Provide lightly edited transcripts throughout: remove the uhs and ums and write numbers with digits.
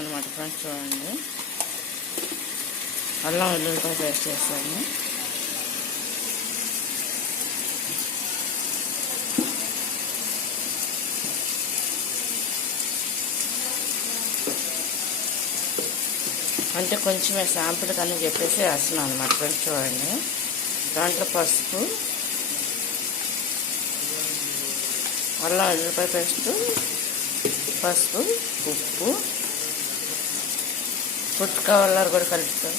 అనమాట ఫ్రెండ్స్. చూడండి, అల్లం వెల్లుల్లిపాయ పేస్ట్ చేస్తాను. అంటే కొంచెమే శాంపుల్ కానీ చెప్పేసి వేస్తున్నాను అనమాట ఫ్రెండ్స్. చూడండి, దాంట్లో పసుపు, అల్లం వెల్లుల్లిపాయ పేస్టు, పసుపు, ఉప్పు, ఫుడ్ కలర్ కూడా కలుపుతాం.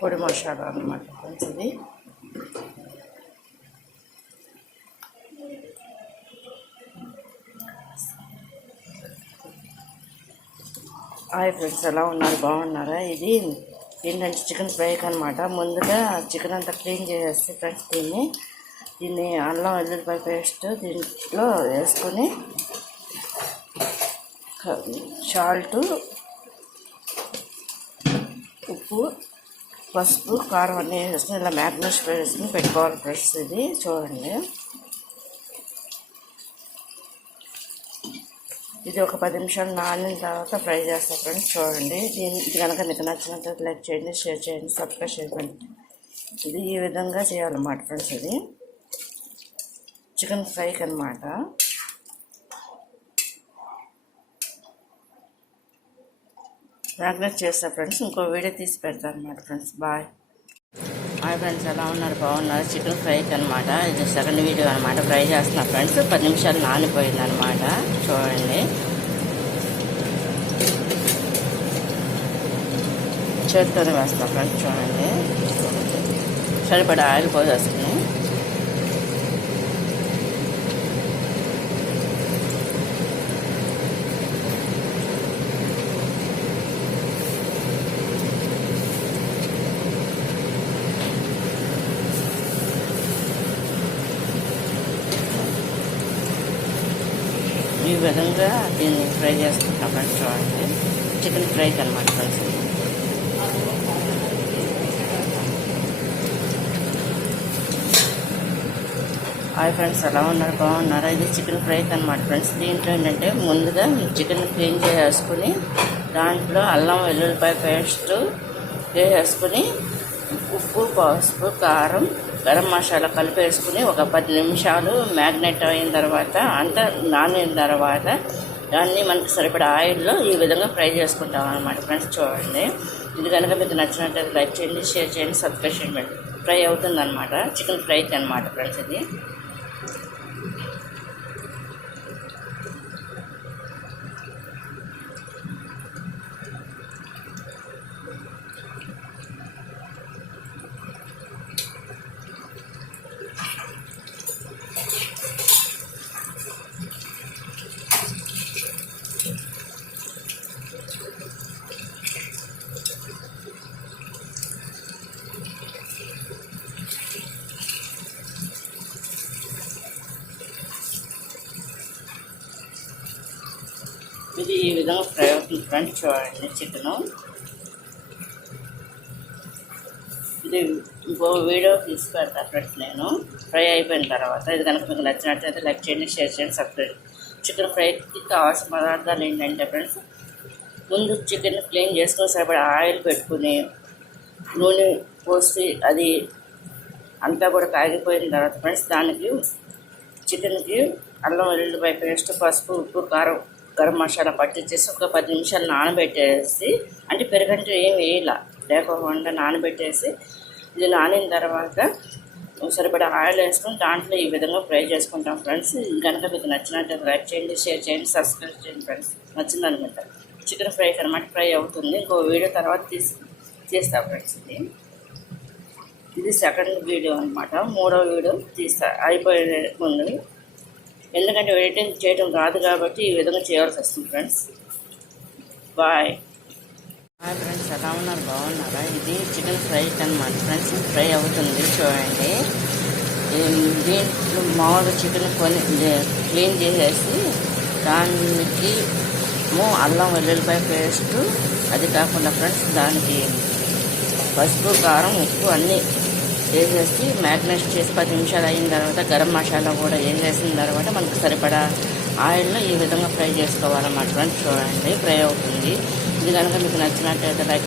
పొడి మసాలా అన్నమాట ఫ్రెండ్స్. ఇది హాయ్ ఫ్రెండ్స్, ఎలా ఉన్నారు? బాగున్నారా? ఇది ఏంటంటే చికెన్ ఫ్రైకి అనమాట. ముందుగా చికెన్ అంతా క్లీన్ చేసేస్తే ఫ్రెండ్స్ దీన్ని అల్లం వెల్లుల్లిపాయ పేస్ట్ దీంట్లో వేసుకొని సాల్టు, ఉప్పు, పసుపు, కారం అన్నీ వేసుకుని ఇలా మ్యాగ్నెట్ వేసుకుని పెట్టుకోవాలి ఫ్రెండ్స్. ఇది చూడండి, ఇది ఒక 10 నిమిషాలు నానిన తర్వాత ఫ్రై చేస్తాను ఫ్రెండ్స్. చూడండి, ఇది కనుక మీకు నచ్చినట్లయితే లైక్ చేయండి, షేర్ చేయండి, సబ్స్క్రైబ్ చేయండి. ఇది ఈ విధంగా చేయాలన్నమాట ఫ్రెండ్స్. ఇది చికెన్ ఫ్రైకి అనమాట. మ్యాగ్నెట్ చేస్తా ఫ్రెండ్స్. ఇంకో వీడియో తీసి పెడతాను అనమాట ఫ్రెండ్స్. బాయ్. హాయ్ ఫ్రెండ్స్, ఎలా ఉన్నారు? బాగున్నారు? చికెన్ ఫ్రైకి అనమాట. ఇది సెకండ్ వీడియో అనమాట. ఫ్రై చేస్తున్నా ఫ్రెండ్స్. 10 నిమిషాలు నానిపోయింది అనమాట. చూడండి, చేతితోనే వేస్తున్నా ఫ్రెండ్స్. చూడండి, సరిపడా ఆయిల్ పోసేసుకుని ఈ విధంగా దీన్ని ఫ్రై చేసుకుంటాం ఫ్రెండ్స్. చూడండి, చికెన్ ఫ్రైకి అనమాట ఫ్రెండ్స్. హాయ్ ఫ్రెండ్స్, ఎలా ఉన్నారు? బాగున్నారా? ఇది చికెన్ ఫ్రైకి అనమాట ఫ్రెండ్స్. దీంట్లో ఏంటంటే ముందుగా చికెన్ క్లీన్ చేసుకుని దాంట్లో అల్లం వెల్లుల్లిపాయ పేస్ట్ వేసుకుని ఉప్పు, పసుపు, కారం, గరం మసాలా కలిపి వేసుకుని ఒక 10 నిమిషాలు మ్యాగ్నెట్ అయిన తర్వాత అంతా నానిన తర్వాత దాన్ని మనకి సరిపడా ఆయిల్లో ఈ విధంగా ఫ్రై చేసుకుంటాం అన్నమాట ఫ్రెండ్స్. చూడండి, ఇది కనుక మీకు నచ్చినట్లయితే లైక్ చేయండి, షేర్ చేయండి, సబ్స్క్రైబ్ చేయండి. ఫ్రై అవుతుంది అనమాట. చికెన్ ఫ్రైకి అనమాట ఫ్రెండ్స్. ఇది ఇది ఈ విధంగా ఫ్రై అవుతుంది ఫ్రెండ్స్. చూడండి చికెను. ఇది ఇంకో వీడియో తీసి పెడతా ఫ్రెండ్స్ నేను ఫ్రై అయిపోయిన తర్వాత. ఇది కనుక మీకు నచ్చినట్లయితే లైక్ చేయండి, షేర్ చేయండి, సబ్స్క్రైబ్. చికెన్ ఫ్రైకి కావాల్సిన పదార్థాలు ఏంటంటే ఫ్రెండ్స్, ముందు చికెన్ క్లీన్ చేసుకొని సరిపడా ఆయిల్ పెట్టుకుని నూనె పోసి అది అంతా కూడా కాగిపోయిన తర్వాత ఫ్రెండ్స్, దానికి చికెన్కి అల్లం వెల్లుల్లిపాయ పేస్ట్, పసుపు, ఉప్పు, కారం, గరం మసాలా పట్టించేసి ఒక 10 నిమిషాలు నానబెట్టేసి, అంటే పెరుగంటే ఏం వేయాల లేకుండా నానబెట్టేసి, ఇది నానిన తర్వాత సరిపడా ఆయిల్ వేసుకొని దాంట్లో ఈ విధంగా ఫ్రై చేసుకుంటాం ఫ్రెండ్స్. కనుక మీకు నచ్చినట్టు లైక్ చేయండి, షేర్ చేయండి, సబ్స్క్రైబ్ చేయండి ఫ్రెండ్స్. నచ్చిందనుకుంటా. చికెన్ ఫ్రై అనమాట ఫ్రై అవుతుంది. ఇంకో వీడియో తర్వాత తీస్తా ఫ్రెండ్స్. ఇది సెకండ్ వీడియో అనమాట. మూడో వీడియో తీస్తా అయిపోయే ముందు, ఎందుకంటే ఎడిటింగ్ చేయడం రాదు కాబట్టి ఈ విధంగా చేయాల్సి వస్తుంది ఫ్రెండ్స్. బాయ్ ఫ్రెండ్స్, ఎలా ఉన్నారు? బాగున్నారా? ఇది చికెన్ ఫ్రై అనమాట ఫ్రెండ్స్. ఫ్రై అవుతుంది చూడండి. దీంట్లో మామూలుగా చికెన్ క్లీన్ చేసేసి దానికి అల్లం వెల్లుల్లిపాయ పేస్ట్, అది కాకుండా ఫ్రెండ్స్ దానికి పసుపు, కారం, ఉప్పు అన్నీ వేసేసి మ్యారినేట్ చేసి 10 నిమిషాలు అయిన తర్వాత గరం మసాలా కూడా వేసేసిన తర్వాత మనకు సరిపడా ఆయిల్లో ఈ విధంగా ఫ్రై చేసుకోవాలన్నమాట ఫ్రెండ్స్. చూడండి ఫ్రై అవుతుంది. ఇది కనుక మీకు నచ్చినట్టయితే లైక్